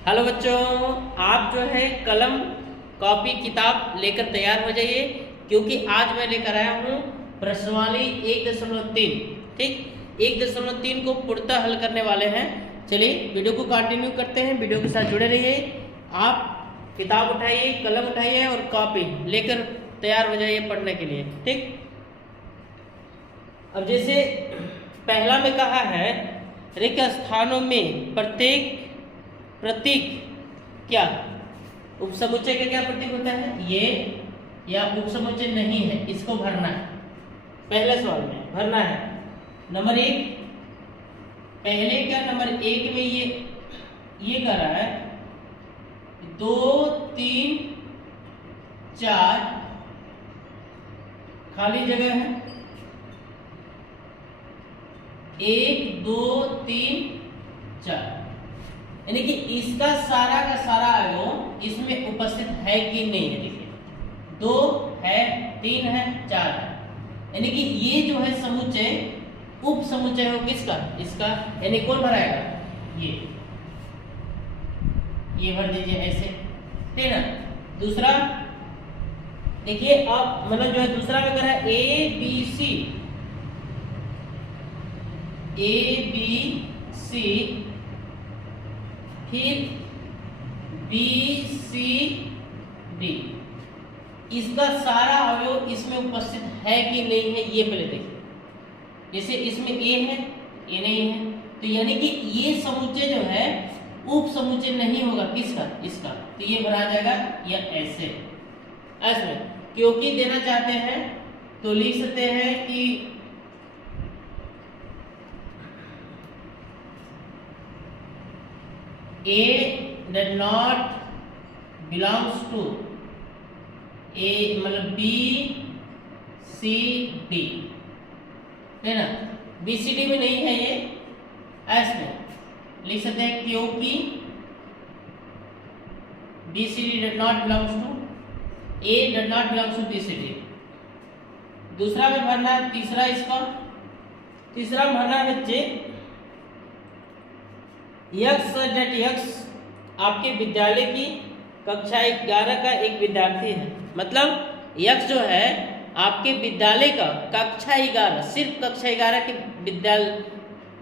Hello बच्चों, आप जो है कलम कॉपी किताब लेकर तैयार हो जाइए, क्योंकि आज मैं लेकर आया हूँ प्रश्नावली 1.3। ठीक, 1.3 को पूर्णतः हल करने वाले हैं। चलिए वीडियो को कंटिन्यू करते हैं, वीडियो के साथ जुड़े रहिए। आप किताब उठाइए, कलम उठाइए और कॉपी लेकर तैयार हो जाइए पढ़ने के लिए। ठीक, अब जैसे पहला में कहा है, रिक्त स्थानों में प्रतीक क्या उपसमुच्चय का क्या प्रतीक होता है, ये या उपसमुच्चय नहीं है, इसको भरना है। पहले सवाल में भरना है। नंबर 1 पहले क्या, नंबर 1 में ये कर रहा है 2 3 4 खाली जगह है, 1 2 3 4, यानी कि इसका सारा का सारा अवयव इसमें उपस्थित है कि नहीं है। देखिए 2 है, 3 है, 4 है, यानी कि ये जो है समुच्चय उप समुच्चय हो किसका, इसका, यानी कौन भराएगा, ये भर दीजिए ऐसे। ठीक है ना। दूसरा देखिए, अब मतलब जो है दूसरा में कर रहा है ए बी सी, फिर बी सी डी, इसका सारा अवयव इसमें उपस्थित है कि नहीं है, ये पहले देखिए। जैसे इसमें ए है, ए नहीं है, तो यानी कि ये समुच्चय जो है उप समुच्चय नहीं होगा किसका, इसका, तो ये भरा जाएगा या ऐसे क्योंकि देना चाहते हैं तो लिख सकते हैं कि A does not belongs to A, मतलब B C D है ना, B C D में नहीं है ये, ऐसे में लिख सकते हैं क्योंकि B C D does not belongs to A does not belongs to B C D। दूसरा में भरना है, तीसरा में भरना है बच्चे यक्स आपके विद्यालय की कक्षा 11 का एक विद्यार्थी है। मतलब यक्स जो है आपके विद्यालय का कक्षा 11, सिर्फ कक्षा 11 के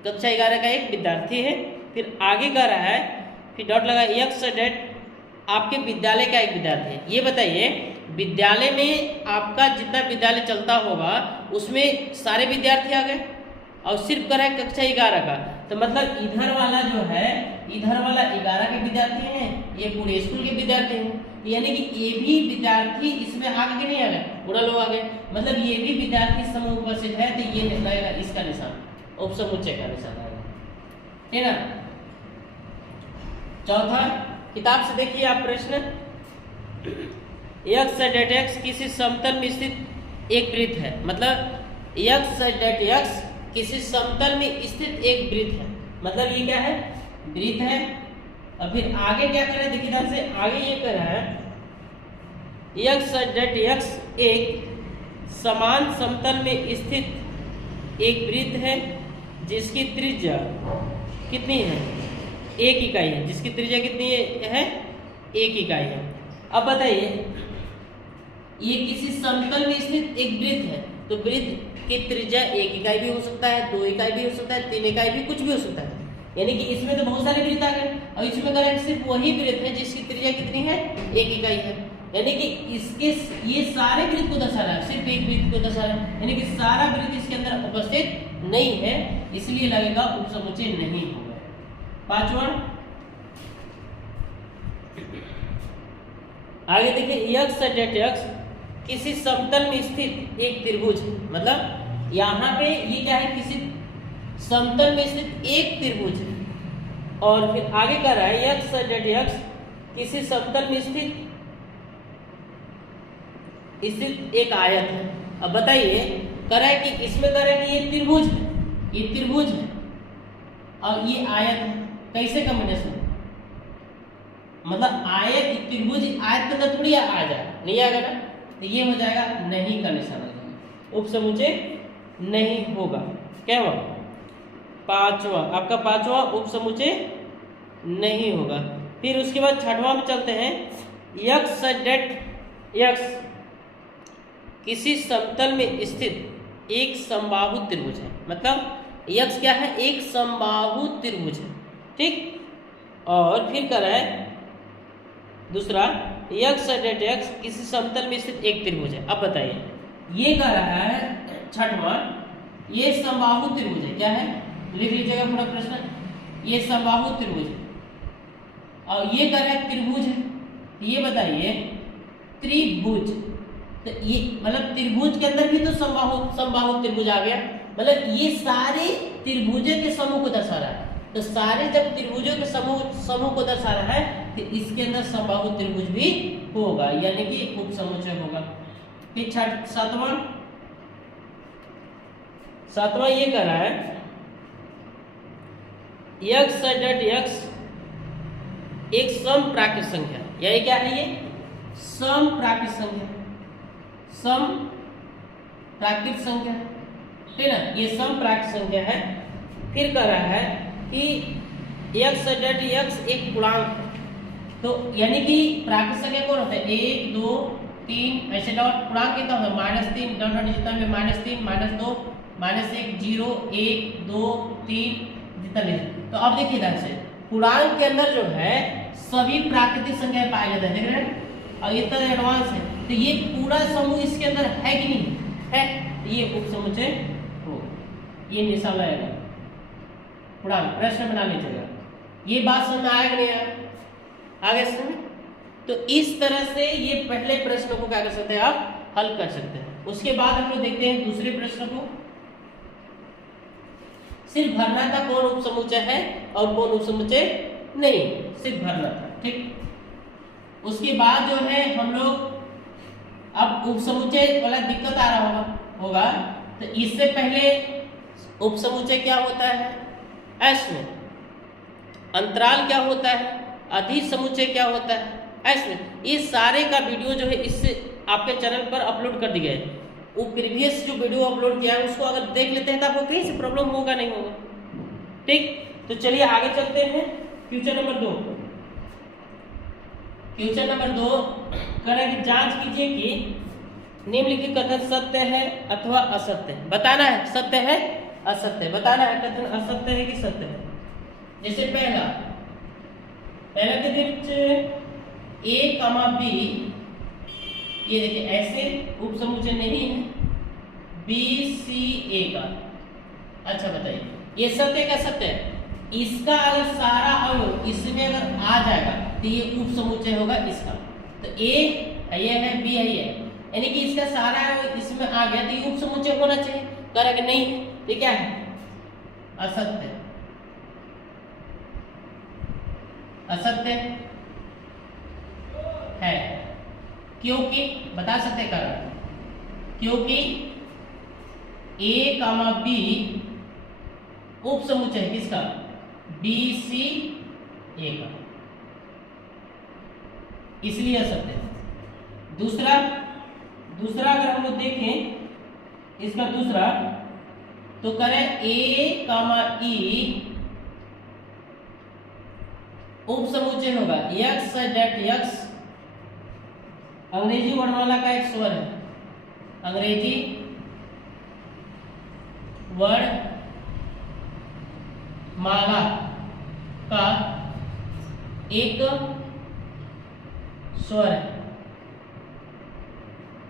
कक्षा 11 का एक विद्यार्थी है। फिर आगे कह रहा है, फिर डॉट लगा, यक्स डेट आपके विद्यालय का एक विद्यार्थी है। ये बताइए, विद्यालय में आपका जितना विद्यालय चलता होगा उसमें सारे विद्यार्थी आ गए और सिर्फ कर है कक्षा 11 का, तो मतलब इधर वाला जो है, इधर वाला 11 के विद्यार्थी हैं, ये पूरे स्कूल के विद्यार्थी हैं, यानी कि ये भी विद्यार्थी इसमें आ गए नहीं आ गए, पूरा लोग आ गए, मतलब ये भी विद्यार्थी समूह उपस्थित है, तो ये रहेगा इसका निशान, उपसमुच्चय का निशान आएगा। ठीक है ना। चौथा, किताब से देखिए आप प्रश्न, यक्स डेट एक्स किसी समतल में स्थित एक वृत्त है। मतलब यक्स डेट यक्स किसी समतल में स्थित एक वृत्त है, मतलब ये क्या है, वृत्त है। और फिर आगे क्या कर रहा है, देखिए ध्यान से, आगे ये कर रहा है यक्स डेट यक्स एक समान समतल में स्थित एक वृत्त है जिसकी त्रिज्या कितनी है, 1 इकाई है, जिसकी त्रिज्या कितनी है, 1 इकाई है। अब बताइए, ये किसी समतल में स्थित एक वृत्त है, तो वृत्त की त्रिज्या 1 इकाई भी हो सकता है, 2 इकाई भी हो सकता है, 3 इकाई भी, कुछ भी हो सकता है। यानी कि इसमें तो बहुत सारे वृत्त आ गए, और इसमें करें सिर्फ वही वृत्त है जिसकी त्रिज्या कितनी है, 1 इकाई है। यानी कि इसके ये सारे वृत्त को दर्शा रहा है, सिर्फ एक वृत्त को दर्शा रहा है, यानी कि सारा वृत्त इसके अंदर उपस्थित नहीं है, इसलिए लगेगा उपसमुच्चय नहीं होगा। 5वां, आगे देखिए, यक्स डेट यक्स किसी समतल में स्थित एक त्रिभुज, मतलब यहाँ पे ये क्या है, किसी समतल में स्थित एक त्रिभुज है। और फिर आगे कह रहा है यक्स डेट यक्स किसी समतल में स्थित एक आयत है। अब बताइए, कह रहा है कि इसमें कह रहा है कि ये त्रिभुज है, ये त्रिभुज है और ये आयत है, कैसे कॉम्बिनेशन, मतलब आयत त्रिभुज आयत के अंदर थोड़ी आ जाए, नहीं आएगा ना, तो ये हो जाएगा नहीं का निशान, उपसमुच्चय नहीं होगा। क्या हुआ, 5वां, आपका 5वां उपसमुच्चय नहीं होगा। फिर उसके बाद छठवां में चलते हैं, यक्स डेट यक्स किसी समतल में स्थित एक समबाहु त्रिभुज है। मतलब यक्स क्या है, एक समबाहु त्रिभुज है, ठीक। और फिर कर रहा है दूसरा, यक्स डेट यक्स किसी समतल में स्थित एक त्रिभुज है। अब बताइए, ये कह रहा है छठवां, ये समबाहु त्रिभुज है, क्या है, लिख लीजिएगा पूरा प्रश्न, ये समबाहु त्रिभुज है और ये कह रहा है त्रिभुज है। ये बताइए त्रिभुज, तो ये मतलब त्रिभुज के अंदर भी तो समबाहु त्रिभुज आ गया, मतलब ये सारे त्रिभुजों के समूह को दर्शा रहा है। तो सारे जब त्रिभुजों के समूह को दर्शा रहा है तो इसके अंदर समबाहु त्रिभुज भी होगा, यानी कि उपसमुच्चय होगा। फिर सातवां ये कह रहा है, यक्स डेट यक्स एक सम प्राकृत संख्या, यानी क्या है, ये सम प्राकृत संख्या, सम प्राकृत संख्या, ठीक है ना, ये सम प्राकृत संख्या है। फिर कह रहा है कि यक्स डेट यक्स एक पूर्णांक है, तो यानी कि प्राकृत संख्या कौन होता है, 1 2 3 ऐसे डॉट, पूर्णांक कितना होता है -3 डॉट डॉट, जितना में -3 -2 -1 0 1 2 3 जितना ले। तो अब देखिए इधर से पूर्णांक के अंदर जो है सभी प्राकृतिक संख्याएं पाई जाती है, देख रहे हैं, और इतना एडवांस है, तो ये पूरा समूह इसके अंदर है कि नहीं है, ये उपसमुच्चय हो, ये निशान लगेगा, पूर्णांक प्रश्न बना लीजिएगा। ये बात समझ में आएगा नहीं आया, आगे समझ। तो इस तरह से ये पहले प्रश्न को क्या कर सकते हैं, आप हल कर सकते हैं। उसके बाद हम लोग देखते हैं दूसरे प्रश्न को, सिर्फ भरना था कौन उपसमुच्चय है और कौन उपसमुच्चय नहीं, सिर्फ भरना था, ठीक। उसके बाद जो है हम लोग अब उपसमुच्चय वाला दिक्कत आ रहा होगा, तो इससे पहले उपसमुच्चय क्या होता है, एस में अंतराल क्या होता है, अधिक समुच्चय क्या होता है, ऐसे इस सारे का वीडियो जो है इससे आपके चैनल पर अपलोड कर दिए गए। वो प्रीवियस जो वीडियो अपलोड किया है उसको अगर देख लेते हैं तो आपको कहीं से प्रॉब्लम होगा नहीं होगा, ठीक। तो चलिए आगे चलते हैं। क्वेश्चन नंबर 2, क्वेश्चन नंबर 2 करें कि जांच कीजिए कि निम्नलिखित कथन सत्य है अथवा असत्य है। बताना है सत्य है असत्य, बताना है कथन असत्य है कि सत्य है। जैसे पहला के बीच A, B, ये देखिए ऐसे उपसमुच्चय नहीं है, B, C, A का। अच्छा बताइए ये सत्य का सत्य है, इसका अगर सारा अवयव इसमें अगर आ जाएगा तो ये उपसमुच्चय होगा इसका। तो A ये है, B है ये, यानी कि इसका सारा अवयव इसमें आ गया तो ये उपसमुच्चय होना चाहिए, करेक्ट नहीं, ये क्या है, असत्य, असत्य है। क्योंकि बता सकते कारण, क्योंकि A, B उपसमुच्चय है किसका, B, C, A का, इसलिए असत्य है। दूसरा अगर हम लोग देखें इसका दूसरा, तो करें A, E उपसमुच्चय होगा यक्स डेट यक्स, अंग्रेजी वर्णमाला का एक स्वर है, अंग्रेजी वर्णमाला का एक स्वर है।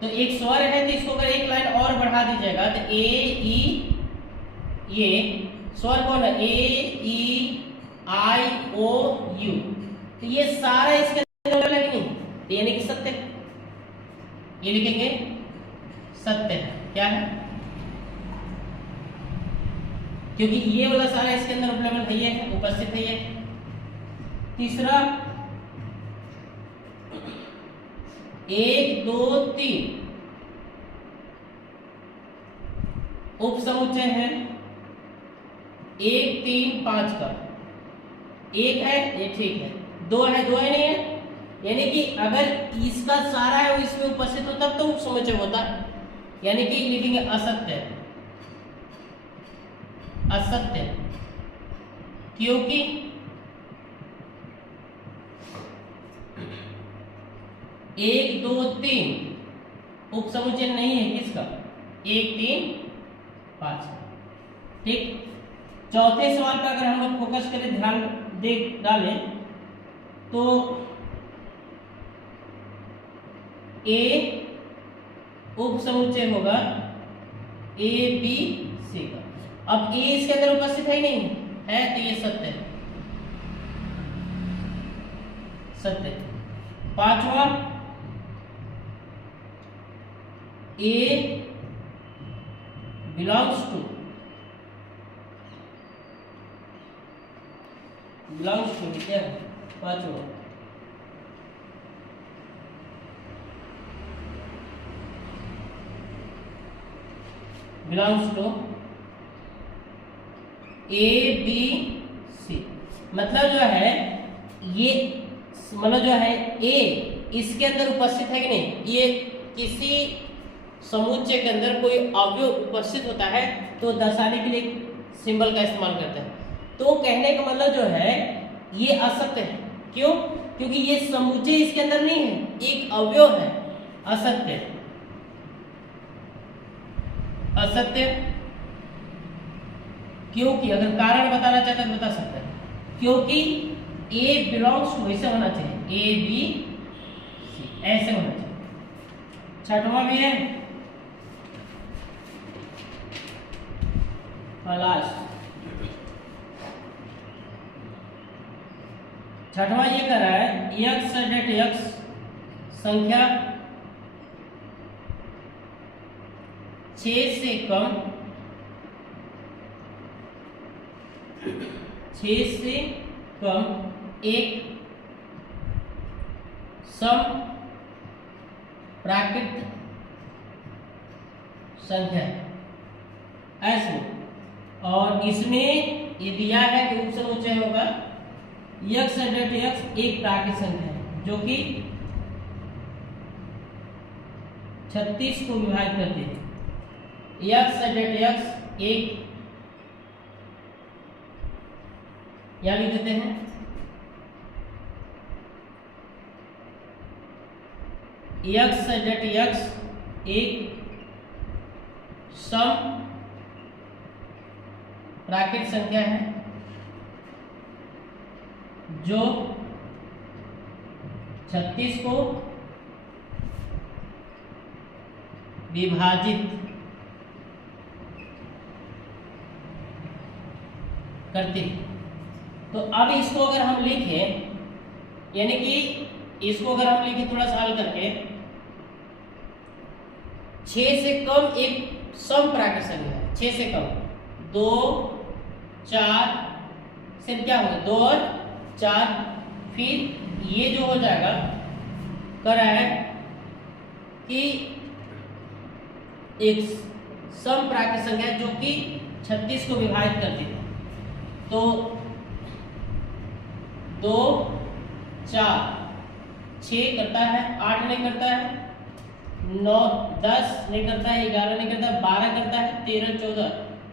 तो एक स्वर है तो इसको अगर एक लाइन और बढ़ा दीजिएगा तो ए ई, ये स्वर कौन है, ए ई आई ओ यू, तो ये सारा इसके अंदर है कि नहीं, यानी कि सत्य, ये लिखेंगे सत्य है, क्या है, क्योंकि ये वाला सारा इसके अंदर अवेलेबल है, उपस्थित है। तीसरा 1 2 3 उपसमुच्चय है 1 3 5 का, एक है ये ठीक है, दो है नहीं है, यानी कि अगर इसका सारा है वो इसमें उपस्थित हो तब तो उपसमुच्चय होता, यानी कि लिखेंगे असत्य, असत्य, क्योंकि 1 2 3 उप समुच्चय नहीं है किसका? 1 3 5। ठीक, चौथे सवाल पर अगर हम लोग फोकस करें, ध्यान दे डालें तो ए उप समुच्चय होगा ए बी सी का। अब ए इसके अंदर उपस्थित है ही नहीं है, तो ये सत्य है, सत्य। पांचवा, ए बिलोंग्स टू क्या है? पांचवा, belongs to A B C. मतलब जो है ये, मतलब जो है ए इसके अंदर उपस्थित है कि नहीं, ये किसी समुच्चय के अंदर कोई अवयव उपस्थित होता है तो दर्शाने के लिए सिंबल का इस्तेमाल करते हैं। तो कहने का मतलब जो है ये असत्य है। क्यों? क्योंकि ये समुच्चय इसके अंदर नहीं है, एक अवयव है। असत्य, असत्य। क्योंकि अगर कारण बताना चाहता है तो बता सकता है, क्योंकि ए बिलोंग्स टू ऐसे होना चाहिए, ए बी सी ऐसे होना चाहिए। छठवां भी है, लास्ट छठवां ये कर रहा है, यक्स डेट यक्स संख्या 6 से कम, 6 से कम एक सम प्राकृत संख्या ऐसे। और इसमें ये दिया है कि उप समुच्चय होगा यक्स डेट यक्स एक प्राकृत संख्या है जो कि 36 को विभाजित करते हैं। यक्स डेट यक्स एक, यहां लिख देते हैं यक्स डेट यक्स एक सम प्राकृत संख्या है जो 36 को विभाजित करते। तो अब इसको अगर हम लिखें, यानी कि इसको अगर हम लिखें थोड़ा सा हल करके, 6 से कम एक सम प्राकृत संख्या है, 6 से कम 2 4 से क्या होगा 2 और 4, फिर ये जो हो जाएगा कर रहा है कि एक सम प्राकृत संख्या जो कि 36 को विभाजित करती है। तो 2 4 6 करता है, 8 नहीं करता है, 9 10 नहीं करता है, 11 नहीं करता है, 12 करता है, 13 14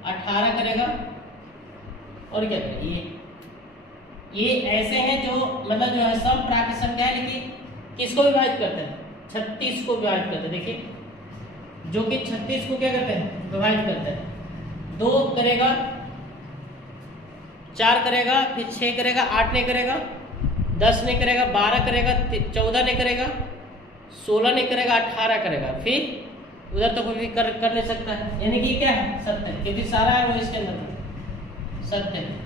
18 करेगा। और क्या करेगा, ये ऐसे हैं जो मतलब जो है सम प्राकृत संख्या है, लेकिन किसको विभाजित करते हैं? 36 को विभाजित करते हैं। देखिए जो कि 36 को क्या करते हैं? विभाजित करते हैं। 2 करेगा, 4 करेगा, फिर 6 करेगा, 8 नहीं करेगा, 10 नहीं करेगा, 12 करेगा, 14 नहीं करेगा, 16 नहीं करेगा, 18 करेगा, फिर उधर तो कोई कर नहीं सकता है। यानी कि क्या है? सत्य है, क्योंकि सारा है वो इसके अंदर सत्य है।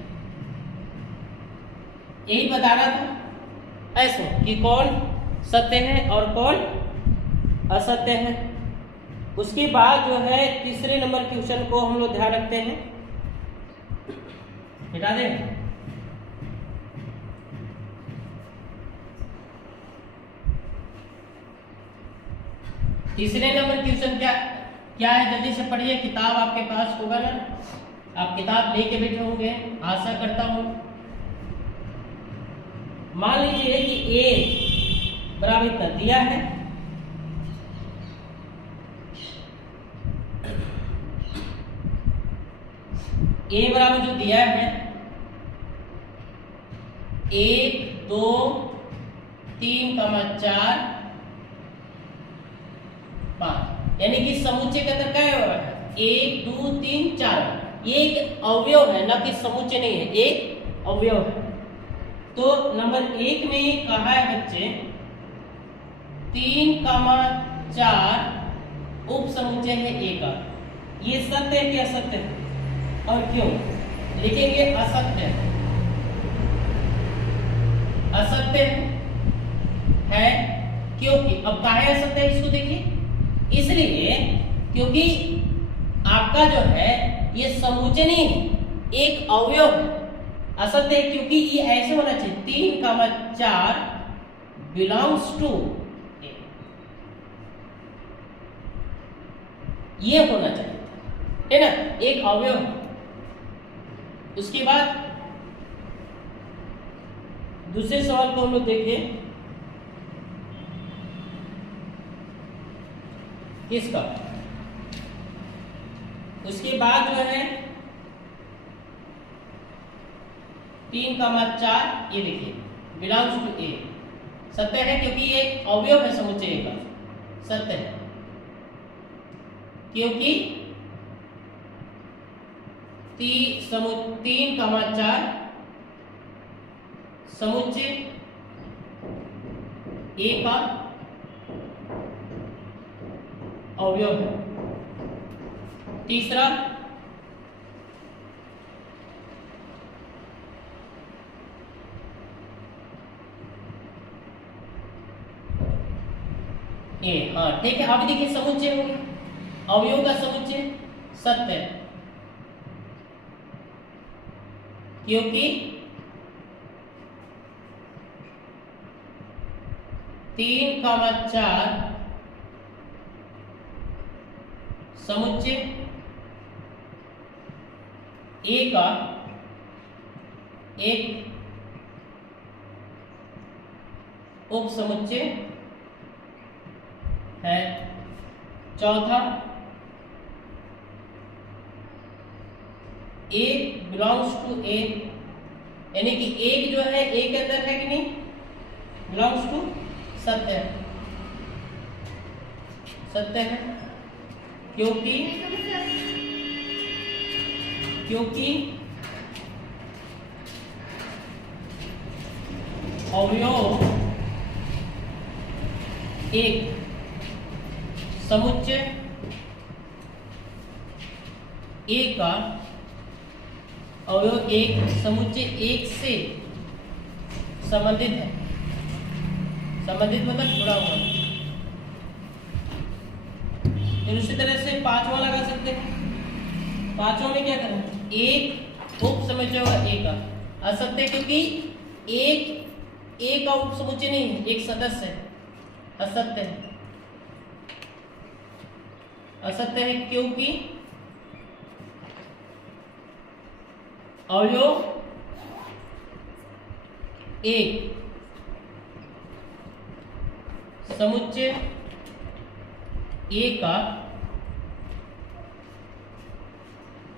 यही बताना था ऐसे कि कौन सत्य है और कौन असत्य है। उसके बाद जो है तीसरे नंबर क्वेश्चन को हम लोग ध्यान रखते हैं, मिटा दें। तीसरे नंबर क्वेश्चन क्या है, जल्दी से पढ़िए। किताब आपके पास होगा ना, आप किताब लेके बैठे होंगे, आशा करता हूं। मान लीजिए कि ए बराबर इतना दिया है, ए बराबर जो दिया है 1 2 3 4 5, यानी कि समुच्चय के अंदर क्या है 1 2 3 4। ये एक अवयव है, ना कि समुच्चय नहीं है, एक अवयव है। तो नंबर 1 में ये कहा है बच्चे 3,4 उप समुच्चय है A का। ये सत्य है कि असत्य है और क्यों? लिखेंगे असत्य है। असत्य है क्योंकि, अब काहे असत्य है इसको देखिए, इसलिए क्योंकि आपका जो है ये समुच्चय नहीं है, एक अवयव है। असत्य है क्योंकि ये ऐसे होना चाहिए 3,4 बिलोंग्स टू, ये होना चाहिए, है ना, एक अवयव है। उसके बाद दूसरे सवाल को हम लोग देखें, किसका, उसके बाद जो है 3,4 ये देखिए बिलोंग्स टू ए, सत्य है क्योंकि ये अवयव है समुच्चय का, सत्य है क्योंकि 3,4 समुच्चय ए का अवयव है। तीसरा ए, हाँ ठीक है। अब देखिए समुच्चय हो गया, अवयव का समुच्चय सत्य है क्योंकि 3,4 समुच्चय ए का एक उप समुच्चय है। चौथा ए बिलोंग्स टू ए, यानी कि एक जो है ए के अंदर है कि नहीं, बिलोंग्स टू, सत्य है, सत्य है क्योंकि अवयव एक समुच्चय ए का अवयव एक समुच्चय एक से संबंधित है, संबंधित मतलब जुड़ा हुआ है। उसी तरह से पांचवा लगा सकते हैं। पांचवा में क्या करना, एक उप समुच्चय होगा ए का, असत्य क्योंकि एक ए का उप समुच्चय नहीं है, एक सदस्य है, असत्य है। असत्य है क्योंकि अवयव एक समुच्चय ए का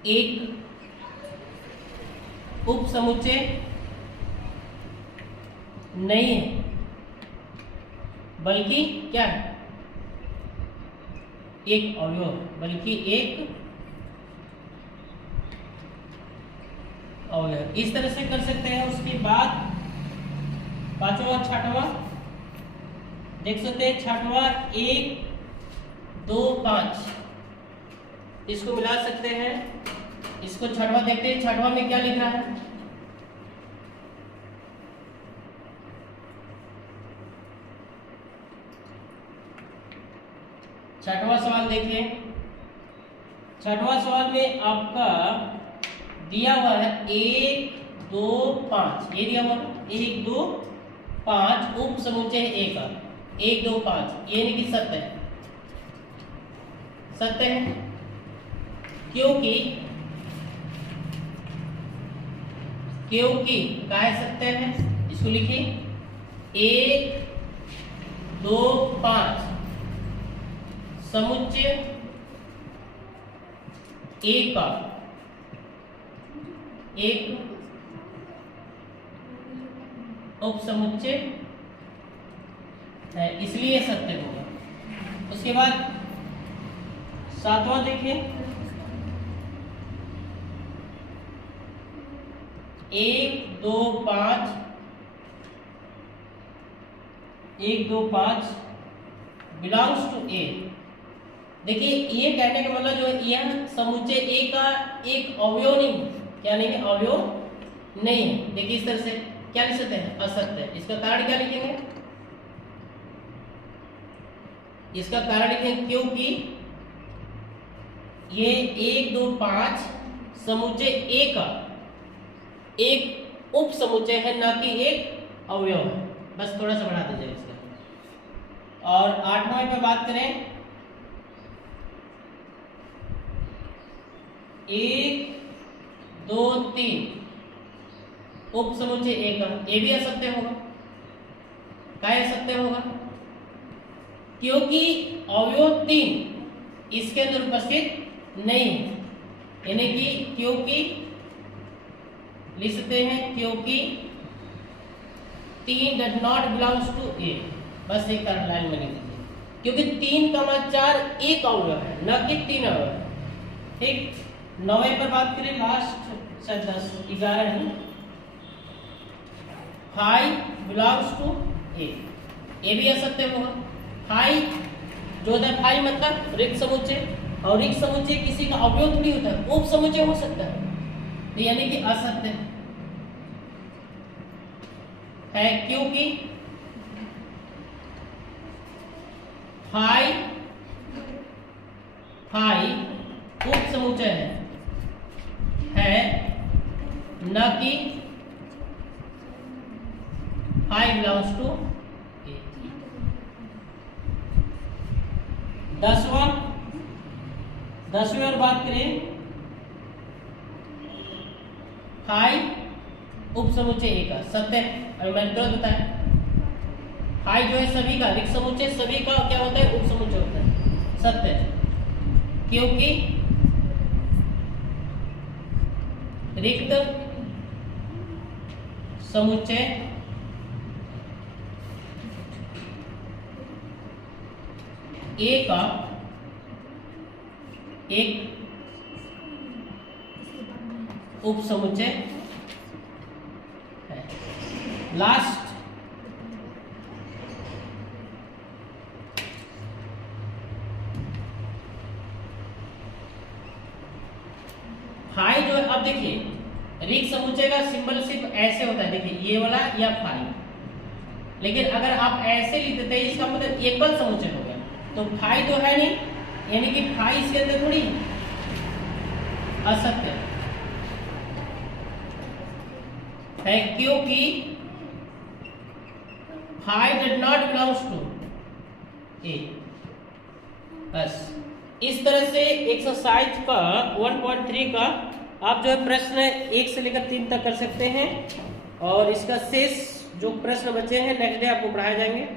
एक उप समुच्चय नहीं है, बल्कि क्या है, एक अवयव, बल्कि एक अवयव। इस तरह से कर सकते हैं। उसके बाद पांचवा छठवा देख सकते हैं, छठवा 1 2 5 इसको मिला सकते हैं। इसको छठवा देखते हैं, छठवा में क्या लिख रहा है, छठवा सवाल देखिए। छठवा सवाल में आपका दिया हुआ है 1 2 5, ये दिया हुआ 1 2 5 उप समुच्चय ए का 1 2 5, ये नहीं कि सत्य है, सत्य है क्योंकि कह सकते हैं, इसको लिखिए 1 2 5 समुच्चय ए का एक उप समुच्चय है, इसलिए सत्य होगा। उसके बाद सातवां देखिए, 1 2 5 1 2 5 बिलोंग्स टू ए। देखिए ये कहने का मतलब जो है यह समुच्चय ए का एक अवयव नहीं, क्या नहीं है, अवयव नहीं है। देखिए इस तरह से क्या लिख सकते हैं, असत्य। इसका कारण क्या लिखेंगे, इसका कारण लिखेंगे क्योंकि ये 1 2 5 समुच्चय ए का एक उप समुच्चय है, ना कि एक अवयव है। बस थोड़ा सा बढ़ा दीजिए इसका। और 8वां पे बात करें, 1 2 3 उप समुच्चय ए का, ए भी असत्य होगा। क्या असत्य होगा, क्योंकि अवयव 3 इसके अंदर उपस्थित नहीं है। यानी कि क्योंकि लिख सकते हैं, क्योंकि 3 डज नॉट बिलोंग्स टू ए। बस एक लाइन में लिख दीजिए, क्योंकि 3,4 एक अवयव है, न कि 3 अवयव है। ठीक। 9वें पर बात करें, लास्ट शायद 10 11 है, 5 बिलोंग्स टू ए। ए भी असत्य होगा। 5 जो होता है 5 मतलब रिक्त समुच्चय, और रिक्त समुच्चय किसी का अवयव थोड़ी होता है, उप समुच्चय हो सकता है, तो यानी कि असत्य है। क्योंकि 5 उप समुच्चय है न कि 5 बिलोंग्स टू ए। 10वीं और बात करें, 5 उप समुच्चय ए का सत्य है। और मैंने तुरंत बताया 5 जो है सभी का रिक्त समुच्चय, सभी का क्या होता है, उप समुच्चय होता है, सत्य है। क्योंकि रिक्त समुच्चय ए का एक उप समुच्चय है। लास्ट फाई जो है, अब देखिए रिक्त समुच्चय का सिंबल सिर्फ ऐसे होता है, देखिए ये वाला या फाई। लेकिन अगर आप ऐसे लिख देते हैं, इसका मतलब एकल समुच्चय हो गया, तो फाई तो है नहीं, यानी कि फाई इसके अंदर थोड़ी असत्य है, क्योंकि 5 डज नॉट बिलोंग्स टू ए। बस इस तरह से एक्सरसाइज का 1.3 का आप जो है प्रश्न 1 से लेकर 3 तक कर सकते हैं, और इसका शेष जो प्रश्न बचे हैं नेक्स्ट डे आपको पढ़ाए जाएंगे।